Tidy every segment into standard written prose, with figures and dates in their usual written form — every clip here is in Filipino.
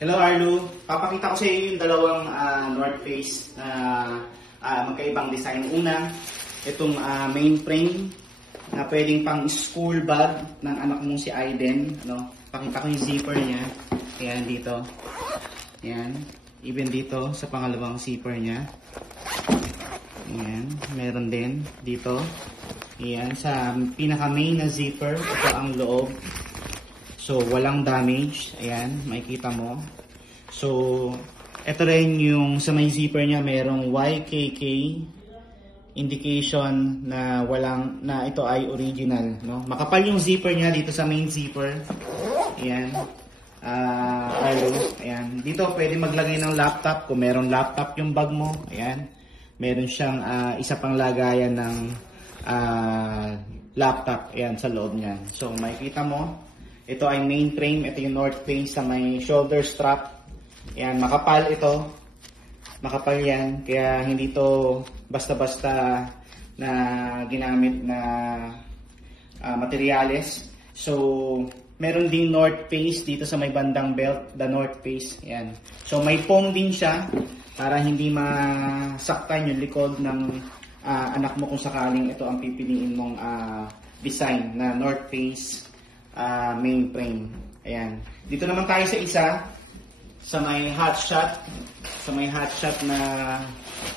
Hello Arlo, papakita ko sa iyo yung dalawang North Face na magkaibang design. Una, itong main frame na pwedeng pang school bag ng anak mong si Aiden. Pakita ko yung zipper niya. Ayan dito. Ayan. Even dito sa pangalawang zipper niya. Ayan. Meron din dito. Ayan. Sa pinaka main na zipper, ito ang loob. So, walang damage. Ayan, makikita mo. So, ito rin yung sa may zipper niya, merong YKK indication na ito ay original. No? Makapal yung zipper niya dito sa main zipper. Ayan. Ayan. Dito, pwede maglagay ng laptop kung meron laptop yung bag mo. Ayan. Meron siyang isa pang lagayan ng laptop. Ayan, sa loob niya. So, makikita mo. Ito ay main frame. Ito yung North Face sa may shoulder strap. Ayan, makapal ito. Makapal yan. Kaya hindi to basta-basta na ginamit na materyales. So, meron ding North Face dito sa may bandang belt. The North Face. Ayan. So, may foam din siya para hindi masaktan yung likod ng anak mo kung sakaling ito ang pipiliin mong design na North Face main frame. Ayan. Dito naman tayo sa isa sa may hot shot. Sa may hot shot na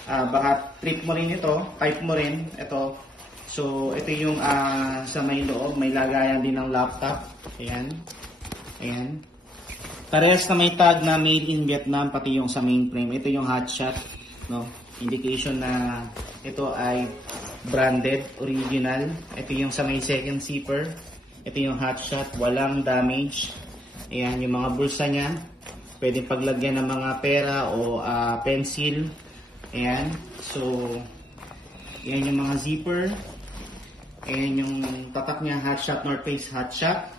baka trip mo rin ito, type mo rin ito. So ito yung sa may loob, may lagayan din ng laptop. Ayan. Ayan. Parehas na may tag na made in Vietnam pati yung sa main frame. Ito yung hot shot, no? Indication na ito ay branded, original. Ito yung sa may second zipper. Ito yung hot shot, walang damage. Ayan, yung mga bulsa niya. Pwede paglagyan ng mga pera o pencil. Ayan. So, ayan yung mga zipper. Ayan yung tatak niya, hot shot, North Face hot shot.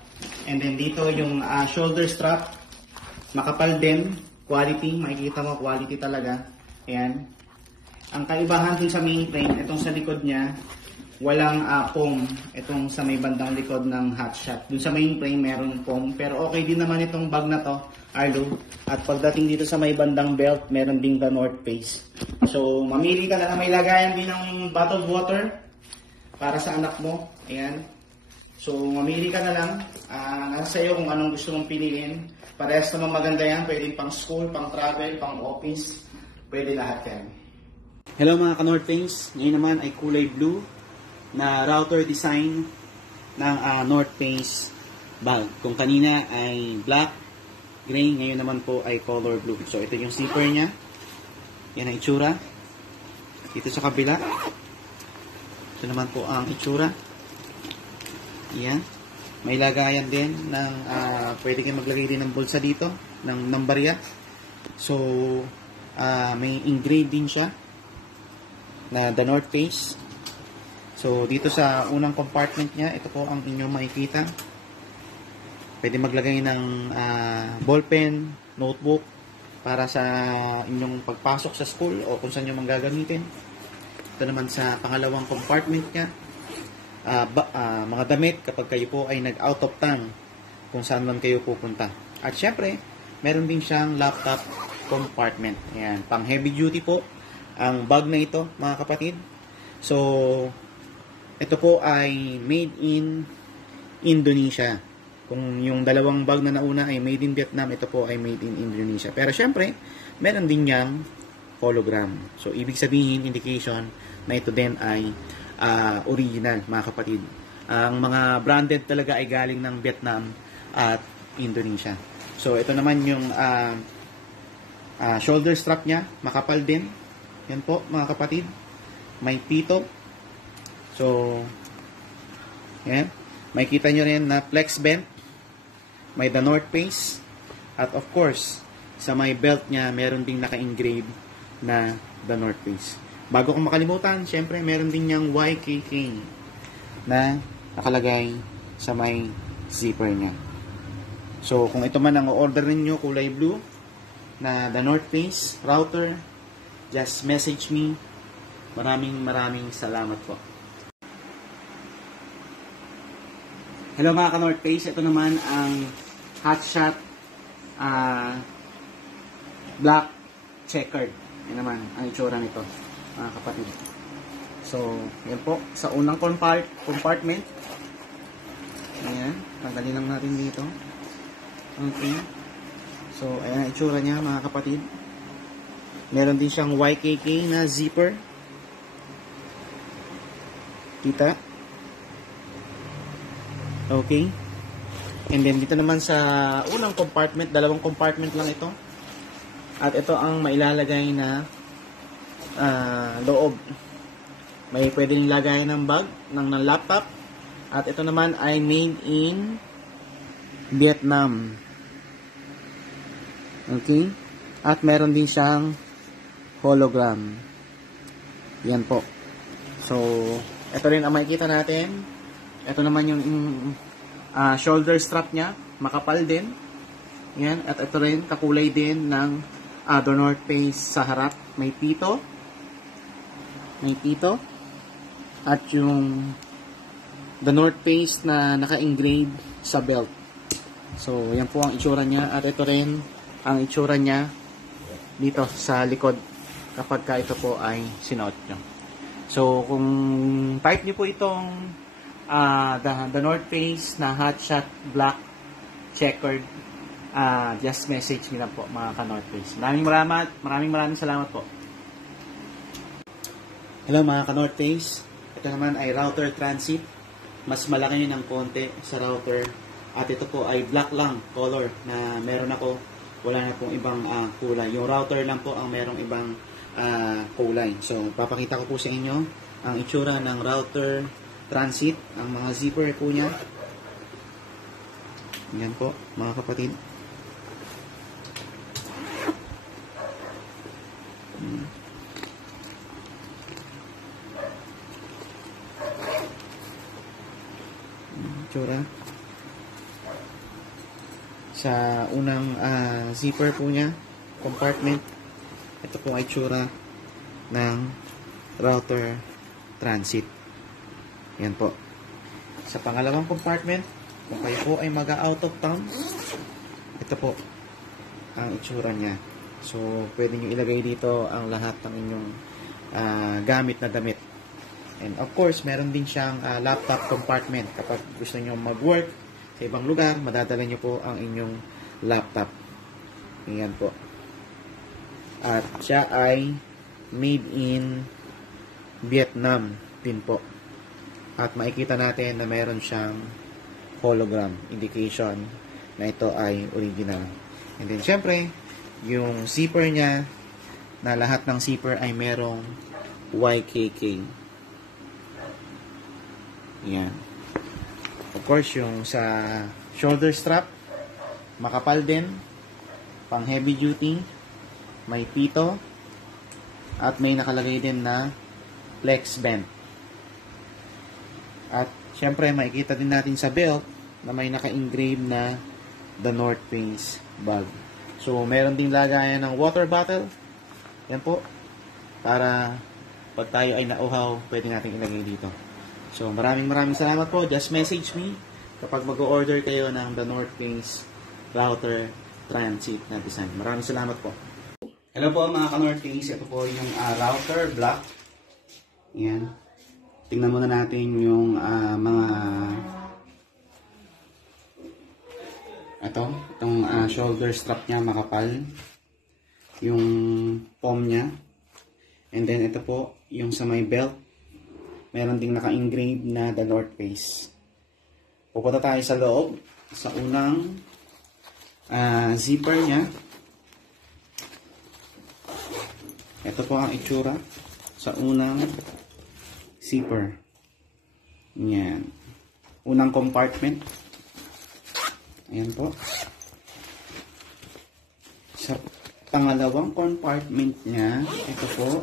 And then dito yung shoulder strap. Makapal din. Quality, makikita mo, quality talaga. Ayan. Ang kaibahan din sa main frame, itong sa likod niya, walang foam. Itong sa may bandang likod ng hot shot. Dun sa main frame meron foam. Pero okay din naman itong bag na to, Arlo. At pagdating dito sa may bandang belt, meron ding the North Face. So, mamili ka na. May lagayan din ng bottled water para sa anak mo. Ayan. So, mamili ka na lang. Nasa iyo kung anong gusto mong piliin. Parehas naman maganda yan. Pwede pang school, pang travel, pang office. Pwede lahat yan. Hello mga ka-North Face. Ngayon naman ay kulay blue na router design ng North Face bag. Kung kanina ay black, gray, ngayon naman po ay color blue. So ito yung zipper niya. Yan ang itsura. Dito sa kabila. Ito naman po ang itsura. Yan. May lagayan din ng pwede kang maglagay din ng bulsa dito, ng barya. So may engraved din siya na the North Face. So, dito sa unang compartment niya, ito po ang inyong makikita. Pwede maglagay ng ballpen, notebook, para sa inyong pagpasok sa school o kung saan nyo mang gagamitin. Ito naman sa pangalawang compartment niya, mga damit kapag kayo po ay nag-out of town kung saan man kayo pupunta. At syempre, meron din siyang laptop compartment. Ayan, pang heavy duty po ang bag na ito, mga kapatid. So, ito po ay made in Indonesia. Kung yung dalawang bag na nauna ay made in Vietnam, ito po ay made in Indonesia. Pero syempre, meron din niyang hologram. So, ibig sabihin, indication na ito din ay original, mga kapatid. Ang mga branded talaga ay galing ng Vietnam at Indonesia. So, ito naman yung shoulder strap niya, makapal din. Yan po, mga kapatid. May pito. So, yan. May kita nyo rin na flex belt. May the North Face. At of course, sa may belt niya, meron ding naka-engrave na the North Face. Bago kong makalimutan, syempre, meron din niyang YKK na nakalagay sa may zipper niya. So, kung ito man ang order ninyo, kulay blue, na the North Face router, just message me. Maraming salamat po. Hello mga ka-North Face, ito naman ang hot shot black checkered. Yan naman ang itsura nito, mga kapatid. So, yan po. Sa unang compartment. Ayan. Tanggalin lang natin dito. Okay. So, ayan ang itsura niya, mga kapatid. Meron din siyang YKK na zipper. Kita? Okay. And then, dito naman sa unang compartment, dalawang compartment lang ito. At ito ang mailalagay na loob. May pwedeng lagay ng bag, ng laptop. At ito naman ay made in Vietnam. Okay? At meron din siyang hologram. Yan po. So, ito rin ang makikita natin. Ito naman yung shoulder strap niya. Makapal din. Yan. At ito rin, kakulay din ng The North Face sa harap. May pito. May pito. At yung The North Face na naka-engrave sa belt. So, yan po ang itsura niya. At ito rin ang itsura niya dito sa likod kapag ka ito po ay sinuot nyo. So, kung type nyo po itong The North Face na hotshot black checkered, just message me lang po, mga ka-North Face. Maraming salamat po. Hello mga ka-North Face. Ito naman ay router transit. Mas malaki ng konti sa router. At ito po ay black lang color na meron ako. Wala na pong ibang kulay. Yung router lang po ang merong ibang kulay. So, papakita ko po sa inyo ang itsura ng router transit. Ang mga zipper po niya. Yan po, mga kapatid. Itsura. Sa unang zipper po niya, compartment, ito po ay itsura ng router transit. Yan po. Sa pangalawang compartment, kung kayo po ay mag-out of town, ito po ang itsura niya. So, pwede nyo ilagay dito ang lahat ng inyong gamit na damit. And of course, meron din siyang laptop compartment. Kapag gusto nyo mag-work sa ibang lugar, madadala nyo po ang inyong laptop. Ayan po. At siya ay made in Vietnam din po. At makikita natin na meron siyang hologram indication na ito ay original. And then, syempre, yung zipper niya, na lahat ng zipper ay merong YKK. Yan. Of course, yung sa shoulder strap, makapal din, pang heavy duty, may pito, at may nakalagay din na flex band. At syempre, makikita din natin sa belt na may naka-engrave na The North Face bag. So, meron ding lagayan ng water bottle. Yan po. Para pag tayo ay nauhaw, pwede natin ilagay dito. So, maraming salamat po. Just message me kapag mag-order kayo ng The North Face router transit na design. Maraming salamat po. Hello po mga ka-North Face. Ito po yung router black. Yan. Tingnan muna natin yung mga itong shoulder strap niya makapal. Yung palm niya. And then ito po yung sa may belt. Meron ding naka-engrave na The North Face. Pupunta tayo sa loob. Sa unang zipper niya. Ito po ang itsura sa unang zipper. Yan. Unang compartment. Ayan po. Sa pangalawang compartment niya, ito po,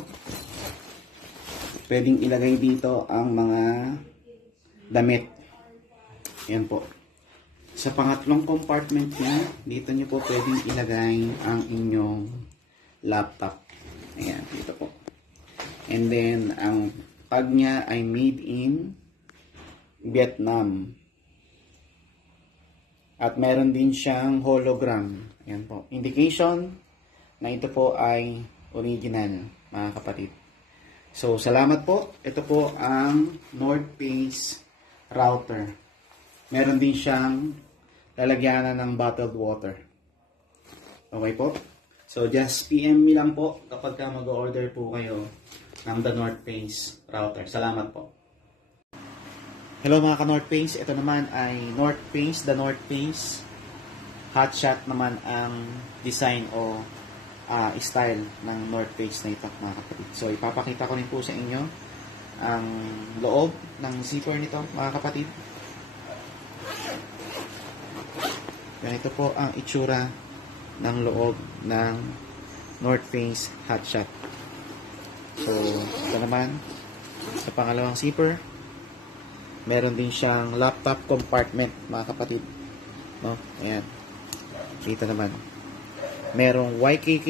pwedeng ilagay dito ang mga damit. Ayan po. Sa pangatlong compartment niya, dito nyo po pwedeng ilagay ang inyong laptop. Ayan, dito po. And then, ang tag niya ay made in Vietnam. At meron din siyang hologram. Ayan po. Indication na ito po ay original, mga kapatid. So, salamat po. Ito po ang North Face router. Meron din siyang lalagyanan ng bottled water. Okay po? So, just PM me lang po kapag mag-order po kayo ng The North Face router. Salamat po. Hello mga ka-North Face. Ito naman ay North Face, The North Face. Hotshot naman ang design o style ng North Face na ito, mga kapatid. So, ipapakita ko rin po sa inyo ang loob ng zipper nito, mga kapatid. Ganito po ang itsura ng loob ng North Face Hotshot. So, ito naman sa pangalawang zipper. Meron din siyang laptop compartment, mga kapatid. No? Ayan. Kita naman. Merong YKK.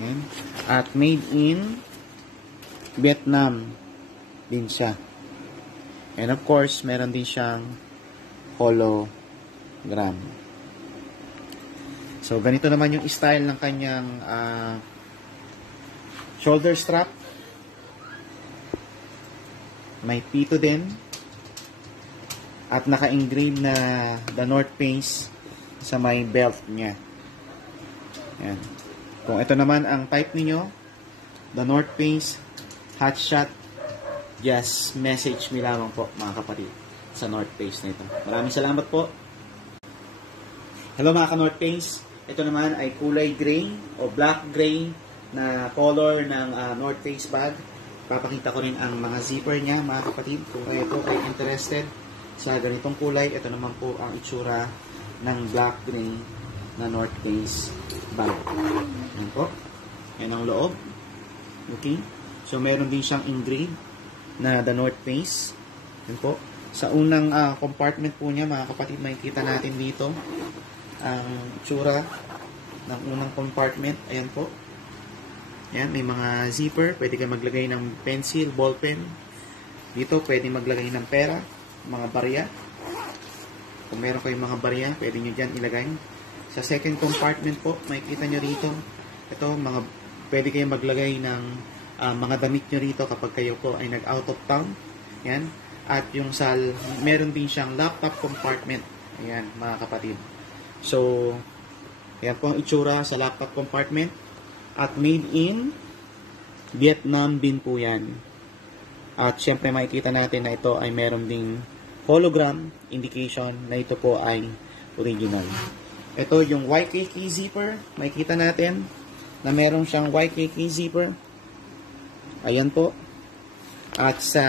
Ayan. At made in Vietnam din siya. And of course, meron din siyang hologram. So, ganito naman yung style ng kanyang shoulder strap. May pito din. At naka-engrave na The North Face sa may belt niya. Ayan. Kung ito naman ang type niyo, The North Face Hotshot, just message me lamang po, mga kapatid, sa North Face na ito. Maraming salamat po. Hello mga ka-North Face. Ito naman ay kulay gray o black gray na color ng North Face bag. Papakita ko rin ang mga zipper niya, mga kapatid. Kung kayo po ay interested sa ganitong kulay, ito naman po ang itsura ng black gray na North Face bag. Ayan po. Ayan ang loob. Okay. So, meron din siyang engraved na The North Face. Ayan po. Sa unang compartment po niya, mga kapatid, makikita natin dito ang itsura ng unang compartment. Ayan po. Ayan, may mga zipper. Pwede kayo maglagay ng pencil, ballpen. Dito, pwede maglagay ng pera, mga barya. Kung meron kayong mga barya, pwede nyo dyan ilagay. Sa second compartment po, makikita nyo rito. Ito, pwede kayong maglagay ng mga damit nyo rito kapag kayo po ay nag-out of town. Ayan. At yung meron din siyang laptop compartment. Ayan, mga kapatid. So, ayan po ang itsura sa laptop compartment. At made in Vietnam din po yan. At syempre makikita natin na ito ay meron ding hologram indication na ito po ay original. Ito yung YKK zipper. Makikita natin na meron siyang YKK zipper. Ayan po. At sa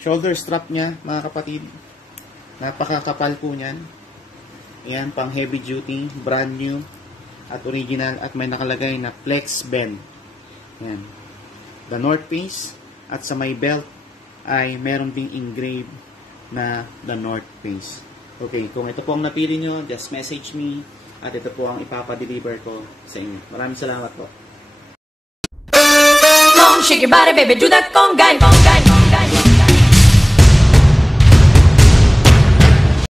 shoulder strap niya, mga kapatid, napakakapal po niyan. Ayan, pang heavy duty, brand new at original, at may nakalagay na flex bend. Ayan. The North Face, at sa may belt ay meron ding engraved na The North Face. Okay, kung ito po ang napili nyo, just message me at ito po ang ipapadeliver ko sa inyo. Maraming salamat po. Shake your body, baby, do that conga, conga, conga.